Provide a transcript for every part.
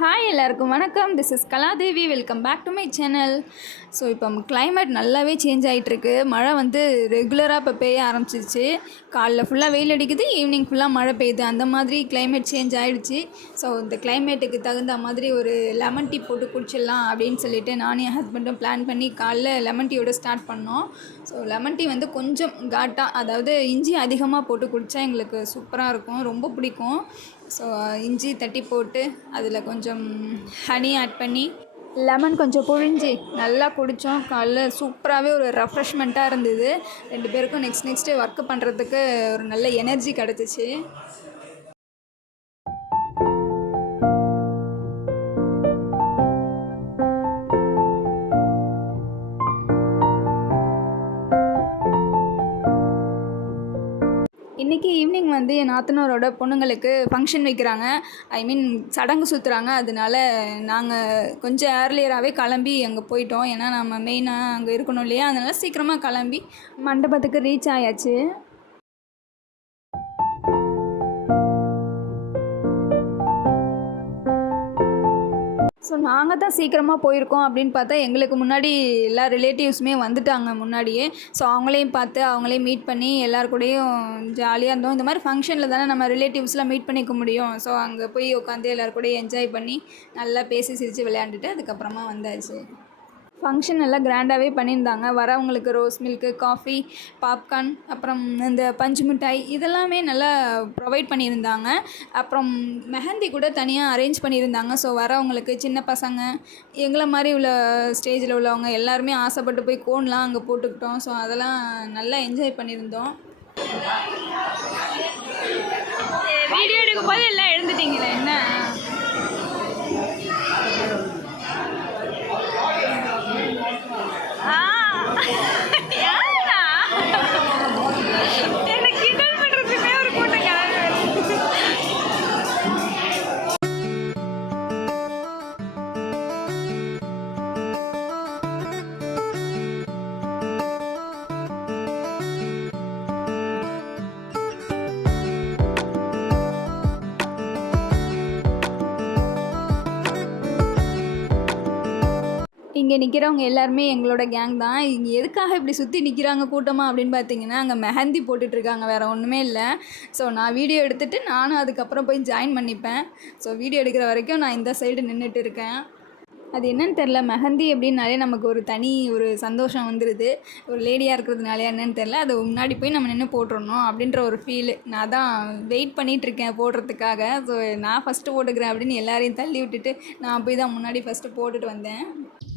Hi எல்லாருக்கும் வணக்கம். This is Kaladevi. Welcome back to my channel so இப்போ climate நல்லாவே சேஞ்ச் ஆகிட்டுருக்கு மழை வந்து ரெகுலராக இப்போ பெய்ய ஆரம்பிச்சிருச்சு. காலைல ஃபுல்லாக வெயில் அடிக்குது. ஈவினிங் ஃபுல்லாக மழை பெய்யுது. அந்த மாதிரி கிளைமேட் சேஞ்ச் ஆகிடுச்சு ஸோ இந்த கிளைமேட்டுக்கு தகுந்த மாதிரி ஒரு லெமன் டீ போட்டு குடிச்சிடலாம் அப்படின்னு சொல்லிட்டு நானும் என் ஹஸ்பண்டும் பிளான் பண்ணி காலைல லெமன் டீயோட ஸ்டார்ட் பண்ணோம். ஸோ லெமன் டீ வந்து கொஞ்சம் காட்டாக அதாவது இஞ்சி அதிகமாக போட்டு குடித்தா எங்களுக்கு சூப்பராக இருக்கும். ரொம்ப பிடிக்கும். ஸோ இஞ்சி தட்டி போட்டு அதில் கொஞ்சம் ஹனி ஆட் பண்ணி லெமன் கொஞ்சம் புழிஞ்சு. நல்லா குடித்தோம் காலைல சூப்பராகவே ஒரு ரெஃப்ரெஷ்மெண்ட்டாக இருந்தது. ரெண்டு பேருக்கும் நெக்ஸ்ட் நெக்ஸ்ட்டு ஒர்க்கு பண்ணுறதுக்கு ஒரு நல்ல எனர்ஜி கிடச்சிச்சு. அன்றைக்கி ஈவினிங் வந்து என் நாத்தனாரோட பொண்ணுங்களுக்கு ஃபங்க்ஷன் வைக்கிறாங்க. ஐ மீன் சடங்கு சுற்றுறாங்க அதனால நாங்கள் கொஞ்சம் ஏர்லியராகவே கிளம்பி அங்கே போயிட்டோம். ஏன்னா நம்ம மெயினாக அங்கே இருக்கணும் இல்லையா? அதனால் சீக்கிரமாக கிளம்பி மண்டபத்துக்கு ரீச் ஆயாச்சு. ஸோ நாங்கள் தான் சீக்கிரமாக போயிருக்கோம் அப்படின்னு பார்த்தா எங்களுக்கு முன்னாடி எல்லா ரிலேட்டிவ்ஸுமே வந்துட்டாங்க முன்னாடியே. ஸோ அவங்களையும் பார்த்து அவங்களையும் மீட் பண்ணி எல்லார் கூடயும் ஜாலியாக இருந்தோம். இந்த மாதிரி ஃபங்க்ஷனில் தானே நம்ம ரிலேட்டிவ்ஸ்லாம் மீட் பண்ணிக்க முடியும். ஸோ அங்கே போய் உட்காந்து எல்லார் கூடயும் என்ஜாய் பண்ணி நல்லா பேசி சிரித்து விளையாண்டுட்டு அதுக்கப்புறமா வந்தாச்சு. ஃபங்க்ஷன் எல்லாம் கிராண்டாகவே பண்ணியிருந்தாங்க. வரவங்களுக்கு ரோஸ் மில்க்கு காஃபி பாப்கார்ன் அப்புறம் இந்த பஞ்சு மிட்டாய் இதெல்லாமே நல்லா ப்ரொவைட் பண்ணியிருந்தாங்க. அப்புறம் மெஹந்தி கூட தனியாக அரேஞ்ச் பண்ணியிருந்தாங்க. ஸோ வரவங்களுக்கு சின்ன பசங்க எங்களை மாதிரி உள்ள ஸ்டேஜில் உள்ளவங்க எல்லாருமே ஆசைப்பட்டு போய் கோன்லாம் அங்கே போட்டுக்கிட்டோம். ஸோ அதெல்லாம் நல்லா என்ஜாய் பண்ணியிருந்தோம். வீடியோ எடுக்கும் போது எல்லாம் எழுந்துட்டீங்களே? இங்கே நிற்கிறவங்க எல்லாருமே எங்களோட கேங் தான். இங்கே எதுக்காக இப்படி சுற்றி நிற்கிறாங்க கூட்டமாக அப்படின்னு பார்த்தீங்கன்னா அங்கே மெஹந்தி போட்டுட்ருக்காங்க வேறு ஒன்றுமே இல்லை. ஸோ நான் வீடியோ எடுத்துகிட்டு நானும் அதுக்கப்புறம் போய் ஜாயின் பண்ணிப்பேன். ஸோ வீடியோ எடுக்கிற வரைக்கும் நான் இந்த சைடு நின்றுட்டு இருக்கேன். அது என்னன்னு தெரில மெஹந்தி அப்படின்னாலே நமக்கு ஒரு தனி ஒரு சந்தோஷம் வந்துடுது ஒரு லேடியாக இருக்கிறதுனால என்னன்னு தெரில அது முன்னாடி போய் நம்ம நின்று போட்டுறணும் அப்படின்ற ஒரு ஃபீல் நான் தான் வெயிட் பண்ணிகிட்ருக்கேன் போடுறதுக்காக. ஸோ நான் ஃபஸ்ட்டு போட்டுக்கிறேன் அப்படின்னு எல்லாரையும் தள்ளி விட்டுட்டு நான் போய் தான் முன்னாடி ஃபஸ்ட்டு போட்டுட்டு வந்தேன்.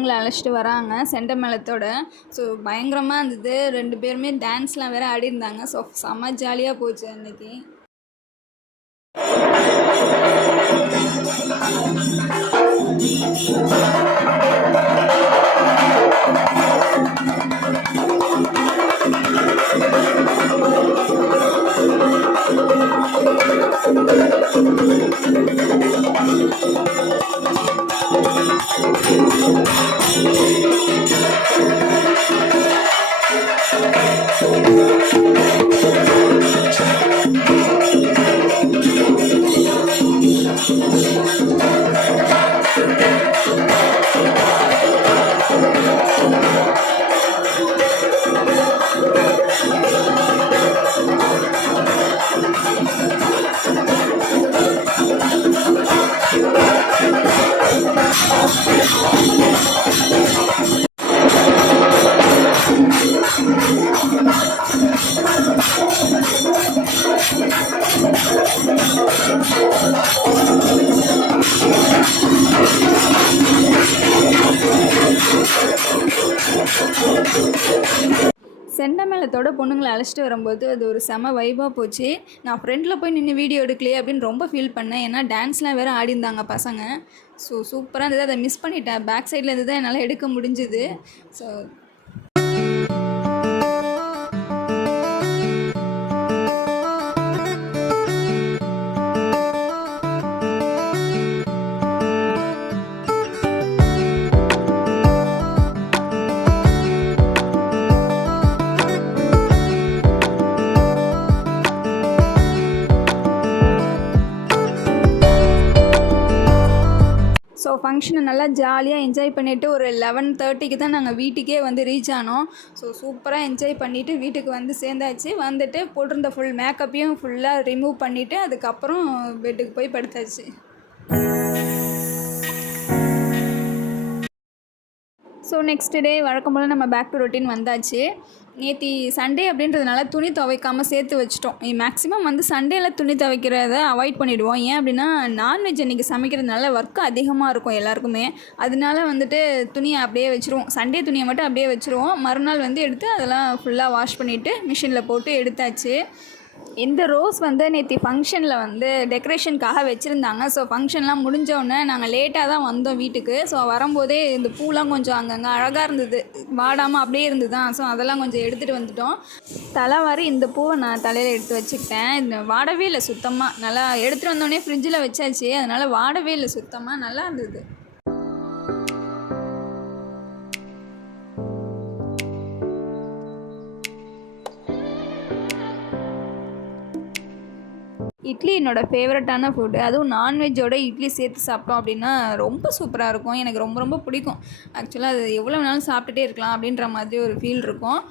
பொண்ணுங்களை அழைச்சிட்டு வராங்க செண்டமேளத்தோட ஸோ பயங்கரமாக இருந்தது. ரெண்டு பேருமே டான்ஸ்லாம் வேற ஆடி இருந்தாங்க. ஸோ செம்ம ஜாலியாக போச்சு அன்னைக்கு. Thank you. செண்டமேளத்தோட பொண்ணுங்களை அழைச்சிட்டு வரும்போது அது ஒரு செம வைபாக போச்சு. நான் ஃப்ரெண்டில் போய் நின்று வீடியோ எடுக்கலையே அப்படின்னு ரொம்ப ஃபீல் பண்ணேன். ஏன்னா டான்ஸ்லாம் வேறு ஆடிருந்தாங்க பசங்க. ஸோ சூப்பராக இருந்தது. அதை மிஸ் பண்ணிட்டேன். பேக் சைடில் இருந்து தான் என்னால் எடுக்க முடிஞ்சுது. ஸோ ஃபங்க்ஷனை நல்லா ஜாலியாக என்ஜாய் பண்ணிவிட்டு ஒரு லெவன் தேர்ட்டிக்கு தான் நாங்கள் வீட்டுக்கே வந்து ரீச் ஆனோம். ஸோ சூப்பராக என்ஜாய் பண்ணிவிட்டு வீட்டுக்கு வந்து சேர்ந்தாச்சு. வந்துட்டு போட்டிருந்த ஃபுல் மேக்கப்பையும் ஃபுல்லாக ரிமூவ் பண்ணிவிட்டு அதுக்கப்புறம் பெட்டுக்கு போய் படுத்தாச்சு. ஸோ நெக்ஸ்ட் டே வழக்கம் போல் நம்ம பேக் டு ரொட்டீன் வந்தாச்சு. நேத்தி சண்டே அப்படின்றதுனால துணி துவைக்காமல் சேர்த்து வச்சிட்டோம். மேக்ஸிமம் வந்து சண்டேல துணி துவைக்கிறத அவாய்ட் பண்ணிவிடுவோம் ஏன் அப்படின்னா நான்வெஜ் அன்றைக்கி சமைக்கிறதுனால ஒர்க் அதிகமாக இருக்கும் எல்லாருக்குமே. அதனால வந்துட்டு துணியை அப்படியே வச்சுருவோம். சண்டே துணியை மட்டும் அப்படியே வச்சுருவோம். மறுநாள் வந்து எடுத்து அதெல்லாம் ஃபுல்லாக வாஷ் பண்ணிவிட்டு மிஷினில் போட்டு எடுத்தாச்சு. இந்த ரோஸ் வந்து நேற்று ஃபங்க்ஷனில் வந்து டெக்கரேஷனுக்காக வச்சுருந்தாங்க. ஸோ ஃபங்க்ஷன்லாம் முடிஞ்சோடனே நாங்கள் லேட்டாக தான் வந்தோம் வீட்டுக்கு. ஸோ வரும்போதே இந்த பூலாம் கொஞ்சம் அங்கங்கே அழகாக இருந்தது. வாடாமல் அப்படியே இருந்தது தான் ஸோ அதெல்லாம் கொஞ்சம் எடுத்துகிட்டு வந்துட்டோம். தலைவாரி இந்த பூவை நான் தலையில் எடுத்து வச்சுக்கிட்டேன். இந்த வாடவே இல்லை சுத்தமாக நல்லா எடுத்துகிட்டு வந்தோடனே ஃப்ரிட்ஜில் வச்சாச்சு. அதனால் வாடவே இல்லை சுத்தமாக நல்லா இருந்தது. இட்லி என்னோடய ஃபேவரட்டான ஃபுட்டு அதுவும் நான்வெஜ்ஜோட இட்லி சேர்த்து சாப்பிட்டோம் அப்படின்னா ரொம்ப சூப்பராக இருக்கும். எனக்கு ரொம்ப ரொம்ப பிடிக்கும். ஆக்சுவலாக அது எவ்வளோ வேணாலும் சாப்பிட்டுட்டே இருக்கலாம் அப்படின்ற மாதிரி ஒரு ஃபீல் இருக்கும்.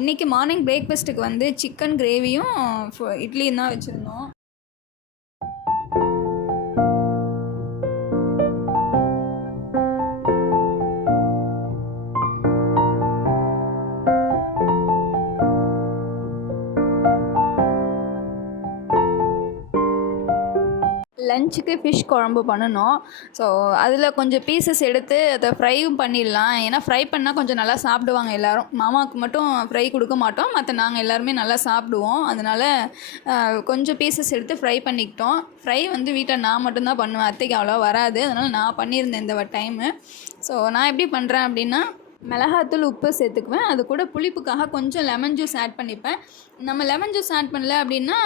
இன்றைக்கி மார்னிங் பிரேக்ஃபாஸ்ட்டுக்கு வந்து சிக்கன் கிரேவியும் இட்லியும் தான் வச்சுருந்தோம். லஞ்சுக்கு ஃபிஷ் குழம்பு பண்ணணும். ஸோ அதில் கொஞ்சம் பீசஸ் எடுத்து அதை ஃப்ரையும் பண்ணிடலாம். ஏன்னா ஃப்ரை பண்ணால் கொஞ்சம் நல்லா சாப்பிடுவாங்க எல்லோரும். மாமாவுக்கு மட்டும் ஃப்ரை கொடுக்க மாட்டோம். மற்ற நாங்கள் எல்லாருமே நல்லா சாப்பிடுவோம். அதனால் கொஞ்சம் பீசஸ் எடுத்து ஃப்ரை பண்ணிக்கிட்டோம். ஃப்ரை வந்து வீட்டில் நான் மட்டும்தான் பண்ணுவேன். அத்தைக்கு அவ்வளோ வராது. அதனால் நான் பண்ணியிருந்தேன் இந்த டைமு ஸோ நான் எப்படி பண்ணுறேன் அப்படின்னா மிளகாத்தூள் உப்பு சேர்த்துக்குவேன். அது கூட புளிப்புக்காக கொஞ்சம் லெமன் ஜூஸ் ஆட் பண்ணிப்பேன். நம்ம லெமன் ஜூஸ் ஆட் பண்ணல அப்படின்னா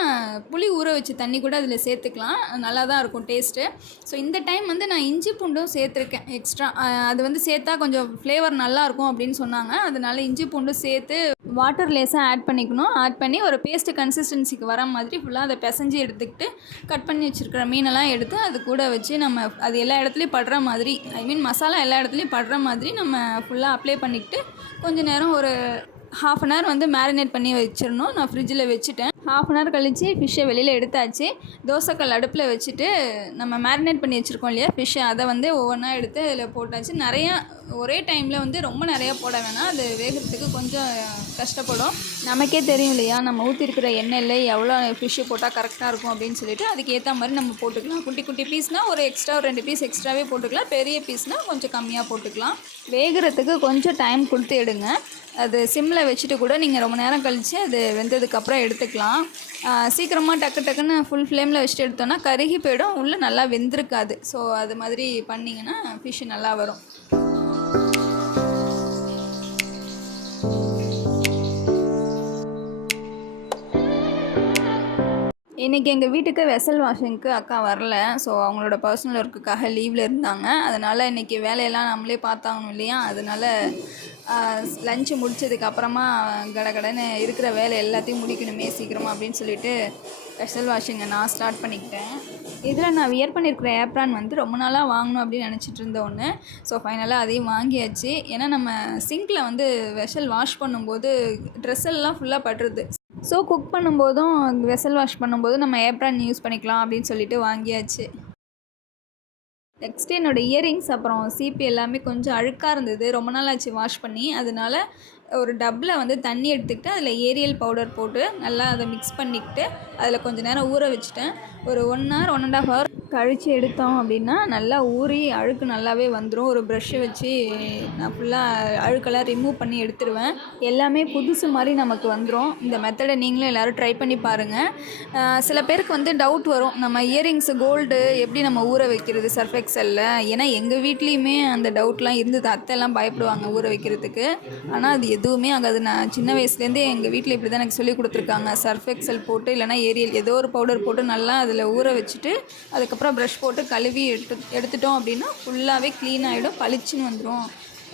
புளி ஊற வச்சு தண்ணி கூட அதில் சேர்த்துக்கலாம். நல்லா தான் இருக்கும் டேஸ்ட்டு ஸோ இந்த டைம் வந்து நான் இஞ்சி பூண்டும் சேர்த்துருக்கேன் எக்ஸ்ட்ரா அது வந்து சேர்த்தா கொஞ்சம் ஃப்ளேவர் நல்லாயிருக்கும் அப்படின்னு சொன்னாங்க. அதனால இஞ்சி பூண்டும் சேர்த்து வாட்டர் லேஸாக ஆட் பண்ணிக்கணும். ஆட் பண்ணி ஒரு பேஸ்ட் கன்சிஸ்டன்சிக்கு வர மாதிரி ஃபுல்லாக அதை பிசைஞ்சு எடுத்துக்கிட்டு கட் பண்ணி வச்சுருக்கிற மீனெல்லாம் எடுத்து அது கூட வச்சு நம்ம அது எல்லா இடத்துலையும் படுற மாதிரி ஐ மீன் மசாலா எல்லா இடத்துலையும் படுற மாதிரி நம்ம ஃபுல்லாக அப்ளை பண்ணிக்கிட்டு கொஞ்ச நேரம் ஒரு ஹாஃப் அன் ஹவர் வந்து மேரினேட் பண்ணி வச்சிடணும். நான் ஃப்ரிட்ஜில் வச்சுட்டேன். ஹாஃப் அன் ஹவர் கழித்து ஃபிஷ்ஷை வெளியில் எடுத்தாச்சு. தோசைக்கல் அடுப்பில் வச்சுட்டு நம்ம மேரினேட் பண்ணி வச்சுருக்கோம் இல்லையா ஃபிஷ்ஷை அதை வந்து ஒவ்வொன்றா எடுத்து அதில் போட்டாச்சு. நிறையா ஒரே டைமில் வந்து ரொம்ப நிறையா போட வேணாம். அது வேகிறதுக்கு கொஞ்சம் கஷ்டப்படும். நமக்கே தெரியும் இல்லையா? நம்ம ஊற்றிருக்கிற எண்ணெயில் எவ்வளோ ஃபிஷ்ஷு போட்டால் கரெக்டாக இருக்கும் அப்படின்னு சொல்லிட்டு அதுக்கு ஏற்ற மாதிரி நம்ம போட்டுக்கலாம். குட்டி குட்டி பீஸ்னால் ஒரு எக்ஸ்ட்ரா ஒரு ரெண்டு பீஸ் எக்ஸ்ட்ராவே போட்டுக்கலாம். பெரிய பீஸ்னால் கொஞ்சம் கம்மியாக போட்டுக்கலாம். வேகிறதுக்கு கொஞ்சம் டைம் கொடுத்து எடுங்க. அது சிம்மில் வச்சுட்டு கூட நீங்கள் ரொம்ப நேரம் கழித்து அது வெந்ததுக்கப்புறம் எடுத்துக்கலாம். சீக்கிரமாக டக்கு டக்குன்னு ஃபுல் ஃப்ளேமில் வச்சுட்டு எடுத்தோன்னா கருகி போயிடும். உள்ளே நல்லா வெந்திருக்காது. ஸோ அது மாதிரி பண்ணிங்கன்னா ஃபிஷ்ஷு நல்லா வரும். இன்றைக்கி எங்கள் வீட்டுக்கு வெசல் வாஷிங்க்கு அக்கா வரல. ஸோ அவங்களோட பர்சனல் ஒர்க்குக்காக லீவில் இருந்தாங்க. அதனால் இன்றைக்கி வேலையெல்லாம் நம்மளே பார்த்தாகணும் இல்லையா? அதனால் லஞ்சு முடித்ததுக்கப்புறமா கடகடன்னு இருக்கிற வேலை எல்லாத்தையும் முடிக்கணுமே சீக்கிரமாக அப்படின்னு சொல்லிட்டு வெசல் வாஷிங்கை நான் ஸ்டார்ட் பண்ணிக்கிட்டேன். இதில் நான் வியர் பண்ணியிருக்கிற ஏப்ரான் வந்து ரொம்ப நாளாக வாங்கணும் அப்படின்னு நினச்சிட்டு இருந்த ஒன்று ஸோ ஃபைனலாக அதையும் வாங்கியாச்சு. ஏன்னா நம்ம சிங்கில் வந்து வெஷல் வாஷ் பண்ணும்போது ட்ரெஸ் எல்லாம் ஃபுல்லாக பட்டுருது ஸோ குக் பண்ணும்போதும் வெசல் வாஷ் பண்ணும்போதும் நம்ம ஏப்ரான் யூஸ் பண்ணிக்கலாம் அப்படின்னு சொல்லிட்டு வாங்கியாச்சு. நெக்ஸ்ட் என்னோடய இயரிங்ஸ் அப்புறம் சிபி எல்லாமே கொஞ்சம் அழுக்காக இருந்தது. ரொம்ப நாள் ஆச்சு வாஷ் பண்ணி. அதனால ஒரு டப்பில் வந்து தண்ணி எடுத்துக்கிட்டு அதில் ஏரியல் பவுடர் போட்டு நல்லா அதை மிக்ஸ் பண்ணிக்கிட்டு அதில் கொஞ்சம் நேரம் ஊற வச்சுட்டேன். ஒரு one hour one and half hour கழித்து எடுத்தோம் அப்படின்னா நல்லா ஊறி அழுக்கு நல்லாவே வந்துடும் ஒரு ப்ரஷ்ஷை வச்சு நான் ஃபுல்லாக அழுக்கெல்லாம் ரிமூவ் பண்ணி எடுத்துருவேன். எல்லாமே புதுசு மாதிரி நமக்கு வந்துடும் இந்த மெத்தடை நீங்களும் எல்லோரும் ட்ரை பண்ணி பாருங்கள் சில பேருக்கு வந்து டவுட் வரும். நம்ம இயரிங்ஸு கோல்டு எப்படி நம்ம ஊற வைக்கிறது சர்ஃப் எக்ஸலில் ஏன்னா எங்கள் வீட்லேயுமே அந்த டவுட்லாம் இருந்தது. அத்தைலாம் பயப்படுவாங்க ஊற வைக்கிறதுக்கு. ஆனால் அது எதுவுமே ஆகாது. நான் சின்ன வயசுலேருந்தே எங்கள் வீட்டில் இப்படி தான் எனக்கு சொல்லி கொடுத்துருக்காங்க. சர்ஃப் எக்ஸல் போட்டு இல்லைனா ஏரியல் ஏதோ ஒரு பவுடர் போட்டு நல்லா அதில் ஊற வச்சுட்டு அதுக்கப்புறம் ப்ரஷ் போட்டு கழுவி எடுத்து எடுத்துட்டோம் அப்படின்னா ஃபுல்லாகவே க்ளீன் ஆகிடும் பளிச்சுன்னு வந்துடும்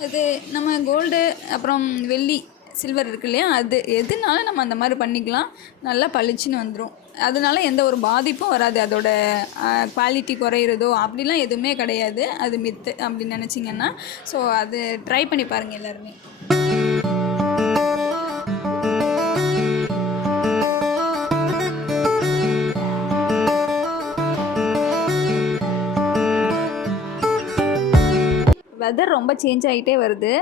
அது நம்ம கோல்டு அப்புறம் வெள்ளி சில்வர் இருக்கு இல்லையா? அது எதுனால நம்ம அந்த மாதிரி பண்ணிக்கலாம்? நல்லா பளிச்சுன்னு வந்துடும் அதனால எந்த ஒரு பாதிப்பும் வராது. அதோட குவாலிட்டி குறையிறதோ அப்படிலாம் எதுவுமே கிடையாது. அது மித்து அப்படின்னு நினச்சிங்கன்னா ஸோ அது ட்ரை பண்ணி பாருங்கள் எல்லாருமே. வெதர் ரொம்ப சேஞ்ச் ஆகிட்டே வருது.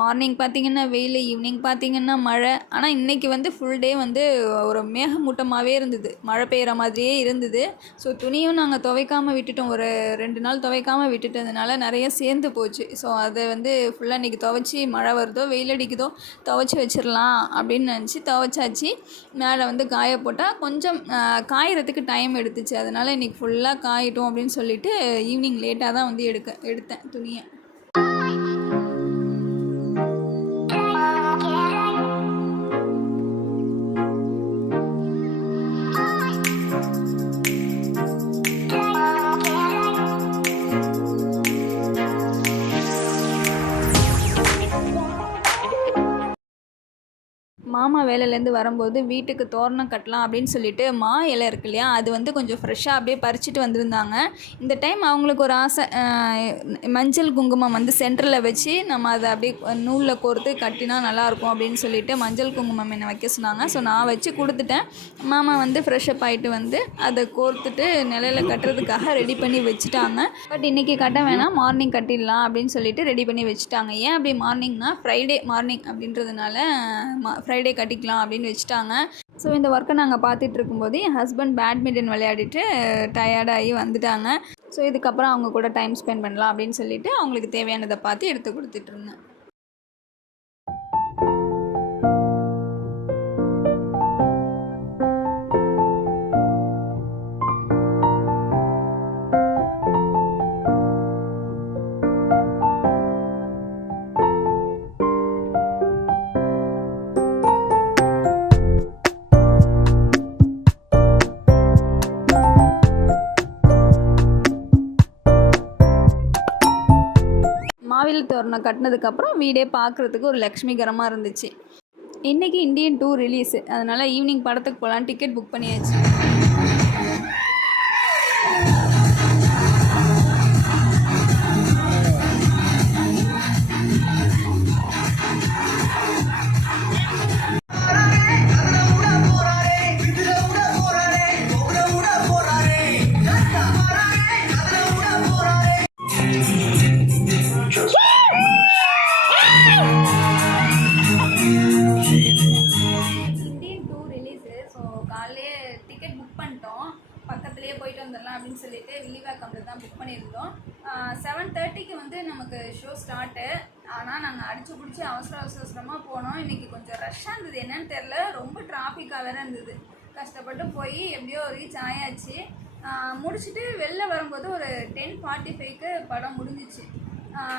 மார்னிங் பார்த்தீங்கன்னா வெயில் ஈவினிங் பார்த்தீங்கன்னா மழை. ஆனால் இன்றைக்கி வந்து ஃபுல் டே வந்து ஒரு மேகமூட்டமாகவே இருந்தது. மழை பெய்கிற மாதிரியே இருந்தது. ஸோ துணியும் நாங்கள் துவைக்காமல் விட்டுட்டோம். ஒரு ரெண்டு நாள் துவைக்காமல் விட்டுட்டதுனால நிறைய சேர்ந்து போச்சு. ஸோ அதை வந்து ஃபுல்லாக இன்றைக்கி துவைச்சி மழை வருதோ வெயில் அடிக்குதோ துவைச்சி வச்சிடலாம் அப்படின்னு நினச்சி துவைச்சாச்சு. மேலே வந்து காய போட்டால் கொஞ்சம் காயறதுக்கு டைம் எடுத்துச்சு. அதனால் இன்றைக்கி ஃபுல்லாக காயிட்டோம் அப்படின்னு சொல்லிட்டு ஈவினிங் லேட்டாக தான் வந்து எடுக்க எடுத்தேன் துணியை. மாமா வேலையிலேருந்து வரும்போது வீட்டுக்கு தோரணம் கட்டலாம் அப்படின்னு சொல்லிட்டு மா இலை இருக்கு இல்லையா அது வந்து கொஞ்சம் ஃப்ரெஷ்ஷாக அப்படியே பறிச்சுட்டு வந்திருந்தாங்க. இந்த டைம் அவங்களுக்கு ஒரு ஆசை மஞ்சள் குங்குமம் வந்து சென்டரில் வச்சு நம்ம அதை அப்படியே நூலில் கோர்த்து கட்டினா நல்லாயிருக்கும் அப்படின்னு சொல்லிட்டு மஞ்சள் குங்குமம் என்னை வைக்க சொன்னாங்க. ஸோ நான் வச்சு கொடுத்துட்டேன். மாமா வந்து ஃப்ரெஷ்ஷப் ஆகிட்டு வந்து அதை கோர்த்துட்டு நிலையில கட்டுறதுக்காக ரெடி பண்ணி வச்சுட்டாங்க. பட் இன்றைக்கி கட்ட வேணாம் மார்னிங் கட்டிடலாம் அப்படின்னு சொல்லிட்டு ரெடி பண்ணி வச்சுட்டாங்க. ஏன் அப்படி மார்னிங்னா ஃப்ரைடே மார்னிங் அப்படின்றதுனால ஃப்ரைடே கட்டிக்கலாம் அப்படின்னு வச்சுட்டாங்க. ஸோ இந்த ஒர்க்கை நாங்கள் பார்த்துட்டு இருக்கும்போது என் ஹஸ்பண்ட் பேட்மிண்டன் விளையாடிட்டு டயர்டாகி வந்துட்டாங்க. ஸோ இதுக்கப்புறம் அவங்க கூட டைம் ஸ்பெண்ட் பண்ணலாம் அப்படின்னு சொல்லிட்டு அவங்களுக்கு தேவையானதை பார்த்து எடுத்து கொடுத்துட்ருந்தேன் தோரணம் கட்டினதுக்கப்புறம் வீடே பார்க்குறதுக்கு ஒரு லக்ஷ்மிகரமாக இருந்துச்சு. இன்றைக்கி இந்தியன் டூ ரிலீஸு அதனால் ஈவினிங் படத்துக்கு போகலான்னு டிக்கெட் புக் பண்ணியாச்சு. ஷோ ஆனால் நாங்கள் அடிச்சு பிடிச்சி அவசர அவசரமாக போனோம். இன்றைக்கி கொஞ்சம் ரஷ்ஷாக இருந்தது. என்னன்னு தெரில ரொம்ப டிராஃபிக்காக வேறு இருந்தது. கஷ்டப்பட்டு போய் எப்படியோ ரீச் ஆயாச்சு. முடிச்சுட்டு வெளில வரும்போது ஒரு டென் ஃபார்ட்டி ஃபைவ்க்கு படம் முடிஞ்சிச்சு.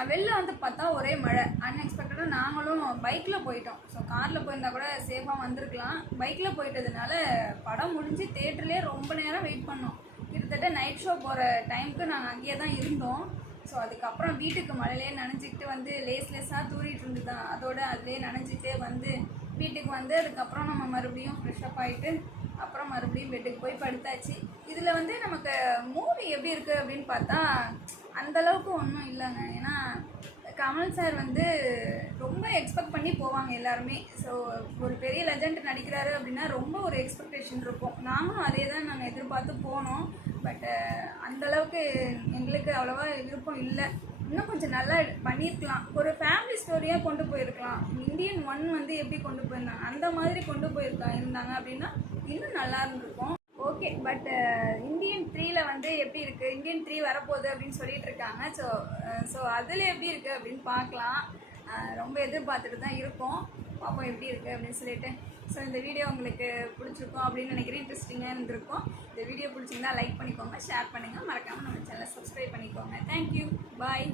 வெளில வந்து பார்த்தா ஒரே மழை. அன்எக்ஸ்பெக்டடாக நாங்களும் பைக்கில் போயிட்டோம். ஸோ காரில் போயிருந்தா கூட சேஃபாக வந்திருக்கலாம். பைக்கில் போயிட்டதுனால படம் முடிஞ்சு தேட்டர்லேயே ரொம்ப நேரம் வெயிட் பண்ணோம். கிட்டத்தட்ட நைட் ஷோ போகிற டைமுக்கு நாங்கள் அங்கேயே தான் இருந்தோம். ஸோ அதுக்கப்புறம் வீட்டுக்கு மழையிலே நனைஞ்சிக்கிட்டு வந்து லேஸ் லேஸாக தூரிட்டு இருந்தது அதோட அதிலே நனைஞ்சிட்டே வந்து வீட்டுக்கு வந்து அதுக்கப்புறம் நம்ம மறுபடியும் ஃப்ரெஷ்அப் ஆகிட்டு அப்புறம் மறுபடியும் பெட்டுக்கு போய் படுத்தாச்சு. இதில் வந்து நமக்கு மூவி எப்படி இருக்குது அப்படின்னு பார்த்தா அந்தளவுக்கு ஒன்றும் இல்லைங்க. ஏன்னா கமல் சார் வந்து ரொம்ப எக்ஸ்பெக்ட் பண்ணி போவாங்க எல்லாருமே. ஸோ ஒரு பெரிய லெஜண்ட் நடிக்கிறாரு அப்படின்னா ரொம்ப ஒரு எக்ஸ்பெக்டேஷன் இருக்கும். நாங்களும் அதே தான் நாங்கள் எதிர்பார்த்து போனோம். பட் அந்தளவுக்கு எங்களுக்கு அவ்வளோவா விருப்பம் இல்லை. இன்னும் கொஞ்சம் நல்லா பண்ணியிருக்கலாம் ஒரு ஃபேமிலி ஸ்டோரியாக கொண்டு போயிருக்கலாம். இந்தியன் ஒன் வந்து எப்படி கொண்டு போயிருந்தாங்க? அந்த மாதிரி கொண்டு போயிருக்கா இருந்தாங்க அப்படின்னா இன்னும் நல்லா இருந்திருக்கும். ஓகே பட் இந்தியன் த்ரீல வந்து எப்படி இருக்குது இந்தியன் த்ரீ வரப்போகுது அப்படின்னு சொல்லிட்டு இருக்காங்க. ஸோ ஸோ அதில் எப்படி இருக்குது அப்படின்னு பார்க்கலாம். Uh, ரொம்ப எதிர்பார்த்துட்டு தான் இருக்கோம். பார்ப்போம் எப்படி இருக்குது அப்படின்னு சொல்லிட்டு. ஸோ இந்த வீடியோ உங்களுக்கு பிடிச்சிருக்கும் அப்படின்னு நினைக்கிறேன். இன்ட்ரெஸ்டிங்காக இருந்திருக்கும். இந்த வீடியோ பிடிச்சிருந்தா லைக் பண்ணிக்கோங்க ஷேர் பண்ணுங்கள் மறக்காமல் நம்ம சேனலை சப்ஸ்கிரைப் பண்ணிக்கோங்க. Thank you bye